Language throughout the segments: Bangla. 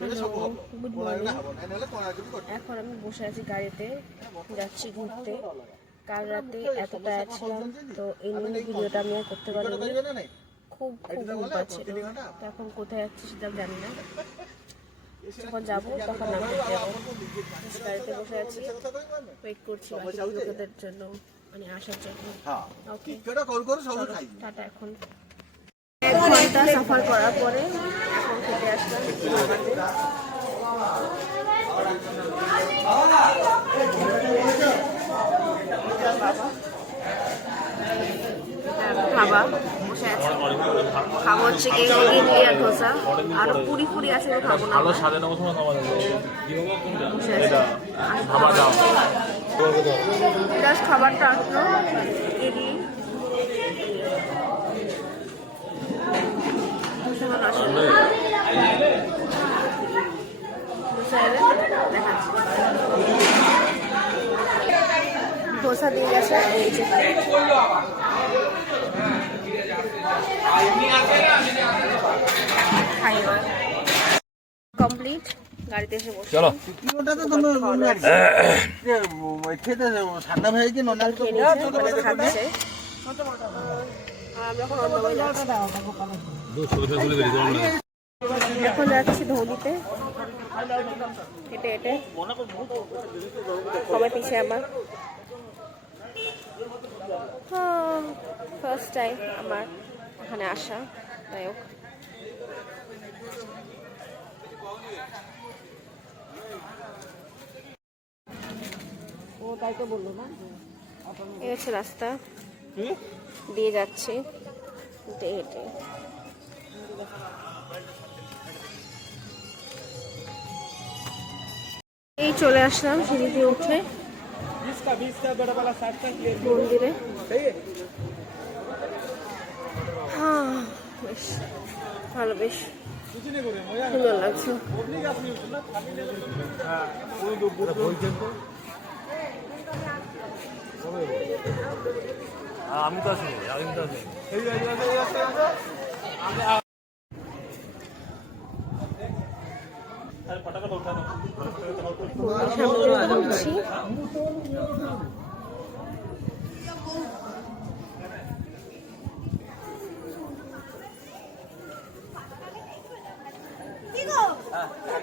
Good morning. এখন আমি বসে আছি গাড়িতে, যাচ্ছি ঘুরতে। কাল রাতে এত টায়ার্ড ছিলাম, তো এই নিয়ে ভিডিওটা আমি আর করতে পারিনি। খুব ঘুম পাচ্ছিল। তো এখন কোথায় যাচ্ছি সেটা জানি না। যখন যাবো তখন না ঘুরতে যাবো। গাড়িতে বসে আছি, ওয়েট করছি লোকেদের জন্য, মানে আসার জন্য। ওকে, টাটা। এখন 1 ঘন্টা সাফার করার পরে এখন খেতে আসলাম খাবা। বসে আছে, খাবো হচ্ছে কি ইডলি আর ধোসা, আরো পুরি ফুরি আছে, খাবো না। জাস্ট খাবারটা আসলো, ইডলি ধোসা দিয়ে গেছে। এই যে কমপ্লিট, গাড়িতে এসে বসে চলো। এখন যাচ্ছি ধৌলিতে হেঁটে হেঁটে, সবাই পিছিয়ে আমার। ফার্স্ট টাইম আমার এখানে আসা, যাই হোক। এই হচ্ছে রাস্তা দিয়ে যাচ্ছি হেঁটে হেঁটে। এই চলে আসলাম সিঁড়ি দিয়ে উঠে মন্দিরে। হ্যাঁ, বেশ ভালো, বেশ সুন্দর লাগছে। আমি তো আসিনি,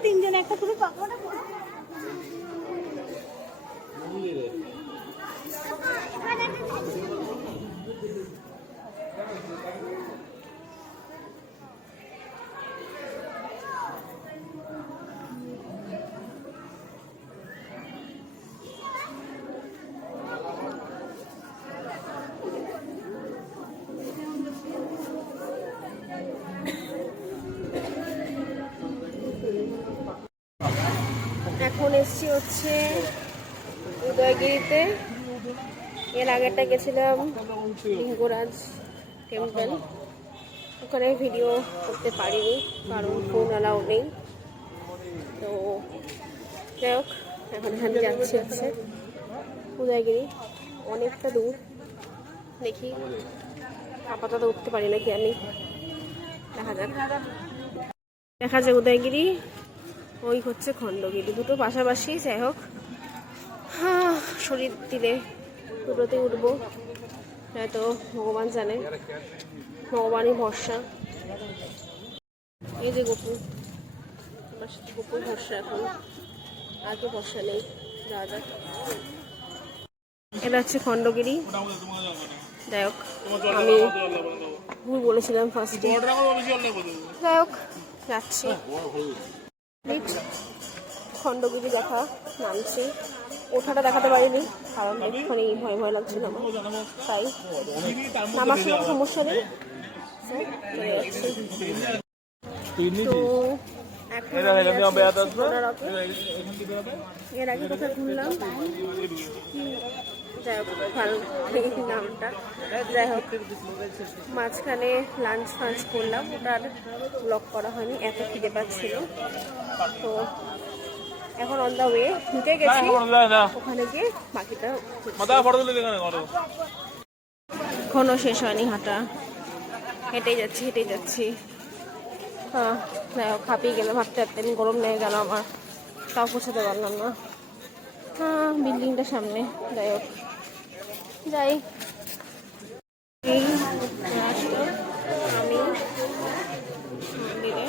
তিনজন একটা করে এখন এসছি হচ্ছে উদয়গিরিতে। এর আগেরটা গেছিলাম লিঙ্গরাজ টেম্পল, ওখানে ভিডিও করতে পারিনি কারণ ফোন অ্যালাউ নেই। তো যাই হোক, এখন এখানে যাচ্ছি হচ্ছে উদয়গিরি, অনেকটা দূর। দেখি আপাতত উঠতে পারি নাকি আমি, দেখা যাক। দেখা যায় উদয়গিরি, ওই হচ্ছে খণ্ডগিরি, দুটো পাশাপাশি। যাই হোক, শরীর দিলে দুটোতে উঠবো, হয়তো ভগবান জানে, ভগবানই ভরসা। এই যে গপু, আমার সাথে গপুর ভরসা, এখন আর তো ভরসা নেই। যা যাক, এটা হচ্ছে খণ্ডগিরি। যাই হোক, আমি ভুল বলেছিলাম ফার্স্টে। যাই হোক, যাচ্ছি খণ্ডগিরি দেখা, নামছি। ওঠাটা দেখাতে পারিনি কারণ একটুখানি ভয় ভয় লাগছিল আমার, তাই নামার সময় সমস্যা নেই। তো এখন এর আগে কোথায় ঘুরলাম, যাই হোক ভালো নামটা। যাই হোক, মাঝখানে লাঞ্চ ফাঞ্চ করলাম, ওটার ব্লগ করা হয়নি, এত খিদে পাচ্ছিল। তো এখন অন দা ওয়ে, ঢুকে গেছি, ওখানে গিয়ে বাকিটা এখনো শেষ হয়নি হাঁটা। হেঁটে যাচ্ছি। যাই হোক হাঁপিয়ে গেলাম, হাঁটতে হাঁটতে গরম লেগে গেল আমার, তাও পৌঁছাতে পারলাম না। হ্যাঁ, বিল্ডিংটা সামনে। যাই হোক, যাই। এই আসলো আমি মন্দিরে।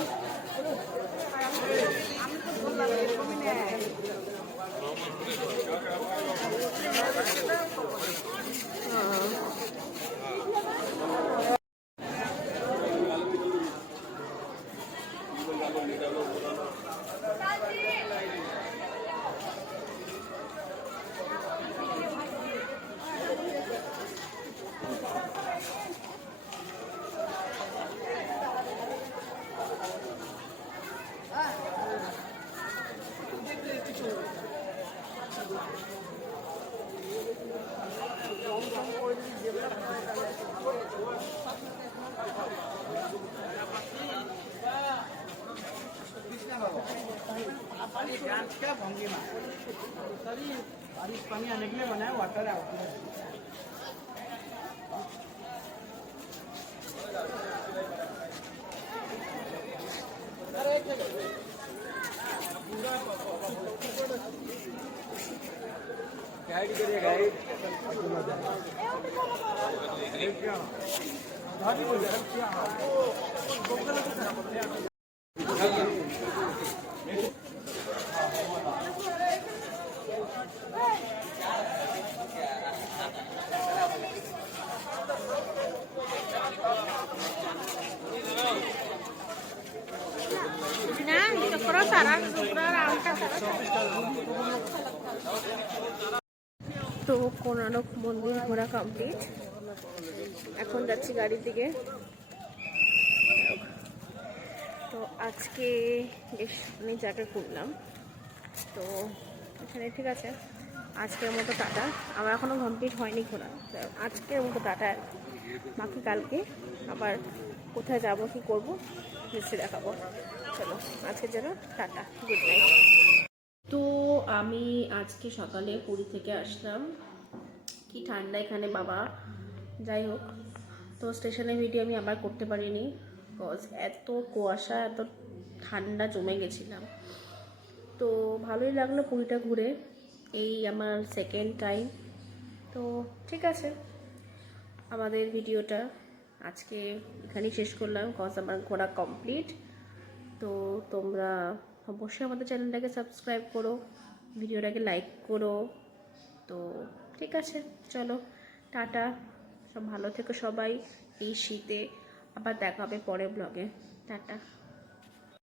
क्या भंगिमा सर ये बारिश पानी आने के लिए बना है वाटर आउटलेट। गाइड करिए गाइड তো কোনারক মন্দির ঘোরা কমপ্লিট, এখন যাচ্ছি গাড়ির দিকে। তো আজকে বেশ অনেক জায়গায় ঘুরলাম, তো এখানে ঠিক আছে। আজকের মতো টাটা, আমার এখনও কমপ্লিট হয়নি ঘোরা, আজকের মতো টাটা। বাকি কালকে আবার কোথায় যাব কি করবো নিশ্চয়ই দেখাবো। চলো আজকের জন্য টাটা, গুড নাইট। তো আমি আজকে সকালে পুরী থেকে আসলাম, কি ঠান্ডা এখানে বাবা। যাই হোক, তো স্টেশনে ভিডিও আমি আবার করতে পারিনি, বিকজ এত কুয়াশা এত ঠান্ডা জমে গেছিলাম। তো ভালোই লাগলো পুরীটা ঘুরে, এই আমার সেকেন্ড টাইম। তো ঠিক আছে, আমাদের ভিডিওটা আজকে এখানেই শেষ করলাম, বিকজ আমার ঘোরা কমপ্লিট। তো তোমরা অবশ্যই আমাদের চ্যানেলটাকে সাবস্ক্রাইব করো, ভিডিওটাকে লাইক করো। তো ঠিক আছে, চলো টাটা, সব ভালো থেকো সবাই। এই শীতে আবার দেখা হবে পরের ব্লগে, টাটা।